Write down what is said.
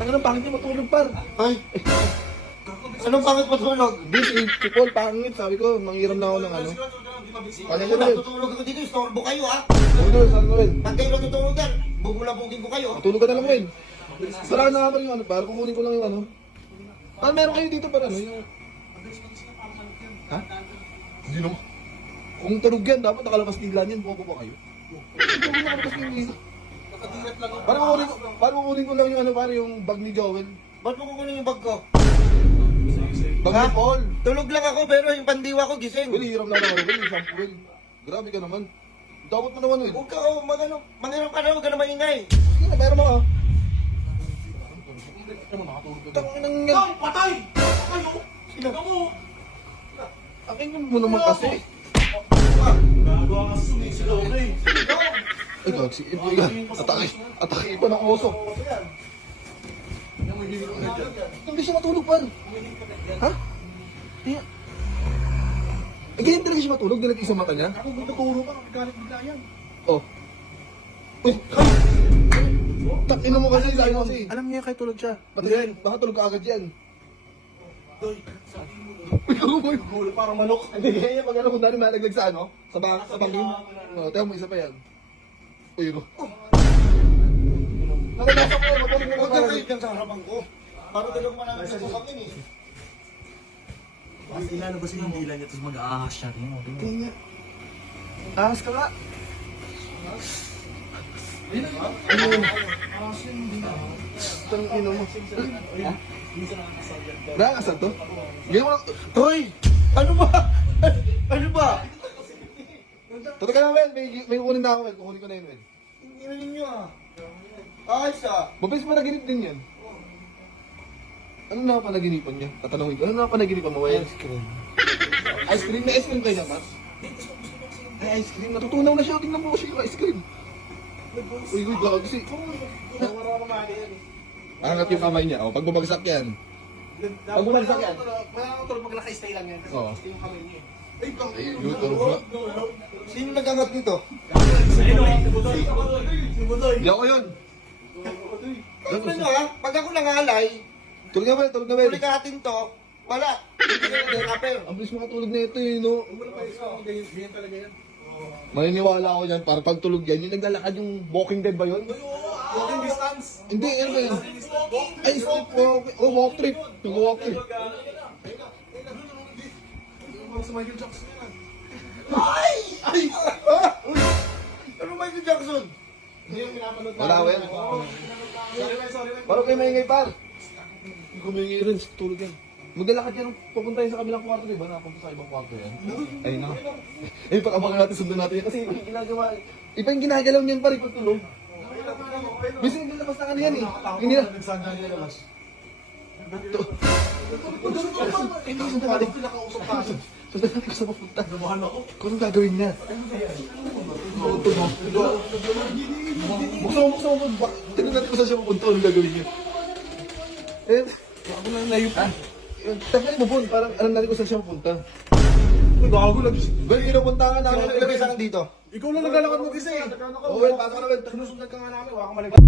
Anong pangit niya matulog, par? Ay. Anong pangit matulog? Bis, si Paul, pangit. Sabi ko, manghiram na ako ng ano. Kanya ko rin. Tutulog ako dito, istorbo kayo ha. Ano, saan mo rin? Pag kayo natutulog yan, bubulabugin ko kayo. Matulog ka na lang, Wen. Sara na nga pa yung ano, para kukunin ko lang yung ano. Ah, meron kayo dito para ano, yung... Ha? Hindi naman. Kung tulog yan, dapat nakalabas bigla yan, buka kayo. Hindi nakalabas bigla. Para kukunin ko lang yung ano, para yung bag ni Joel. Ba't mo kukunin yung bag ko? Bag ni Paul. Tulog lang ako pero yung pandiwa ko gising. Well, hiram na lang ako, Will. Isang Will. Grabe ka naman. Dapat mo naman, Will. Huwag ka, mangiram ka na, huwag ka na maingay. Sige na, meron mo ka. Tangin ng yan. Ay, patay! Kayo! Sino mo? Akin mo naman kasi. Gagawa ka sumisigaw na eh. Ay, God, si Ibo yan. Atake pa ng oso. Hindi siya matulog, par. Ha? Kaya... Eh, ganyan talaga siya matulog, dilag isang mata niya. Ako tuturo ka, galit bigla yan. Oh. Uy! Takin mo kasi, sabi mo kasi. Alam niya kayo tulog siya. Pati yan, baka tulog ka agad yan. Doy, sabi mo na. Uy, ako boy. Gulo parang manok. Hindi, ganyan pag ano, kung dali malaglag sa ano, sa bangin. Tayo mo, isa pa yan. Uy, ano. Nakabasa ko, matulog mo Huwag ka na. kayo dyan sa harapan ko. Para dalawang manamit sa bukakin eh. Mas ilalabas yung dila niya, tapos mag-aahas siya. Kaya. Ahas ka nga. Tangin mo. Nakakasan to? Ganyan mo lang. Hoy! Ano ba? Ano ba? Totoo ka na, Mel. May kukunin na ako, Mel. Kukunin ko na yun, Mel. Hindi na ninyo ah. Ayos ah. Mabilis pa naginip din yan. Ano na panaginipan niya? Tatanungin ko. Ano na panaginipan mo, Mel? Ice cream. Ice cream? May ice cream kayo na, Mas? May ice cream. Natutunaw na siya. Tingnan mo siya yung ice cream. Uy, gago si. Angat yung kamay niya. O, pag bumagsak yan. Pag bumagsak yan. Malakatulog pag naka-stay lang yan. Kasi Oo. stay yung kamay niya eh. Ay, luto ba? Sino nag-angat nito? Ayun, si Budoy. Hindi ako yun. Ano nyo ah? Pag ako nangalay, Tulog na, Mel. Tulog na, Mel. huli ka atin to, wala. Hindi ka nag-rapper. Ang bilis makatulog na ito eh, no? Ganyan talaga yan. Maniniwala ako yan, para pag tulog yan, yung naglalakad yung Walking Dead ba yun? Walking distance. Hindi, ano ba yun? Ay, street walk, oh, walk trip. Nag-walk trip. Sa Michael Jackson yan. Ay! Ay! Ah! Uy! Ano Michael Jackson? Hindi yung pinapanood Wala ko yan. Sorry, man. Parang kayo maingay, par. Hindi ko maingay rin, tulog yan. Maglalakad yan, pupunta yan sa kabilang kwarto, di ba? Nakapunta sa ibang kwarto yan. Ay, na. Eh, pag-abangan natin, sundan natin yan. Kasi yung ginagawa, iba yung ginagalaw niyan, par, pag tulog. Bisa yung nilabas na kanina yan eh. Hindi na. Nagsanda niya labas. Eh, hindi sundan natin. Pinakausap ka. Sundan natin kung saan mapunta. Nabahan ako. Kung anong gagawin niya? Buksan mo. Tignan natin kung saan siya mapunta. Anong gagawin niya? Eh, ako na naiip. Tanggalin mo, Bon. Parang alam natin kung saan siya mapunta. Gago lang. Well, pinupuntahan Sino namin. naglagay sa akin dito? Ikaw lang naglalakad mag-isa eh. Oh, well, pasok ka na, well. Sinusundan ka nga namin, wala kang maligaw.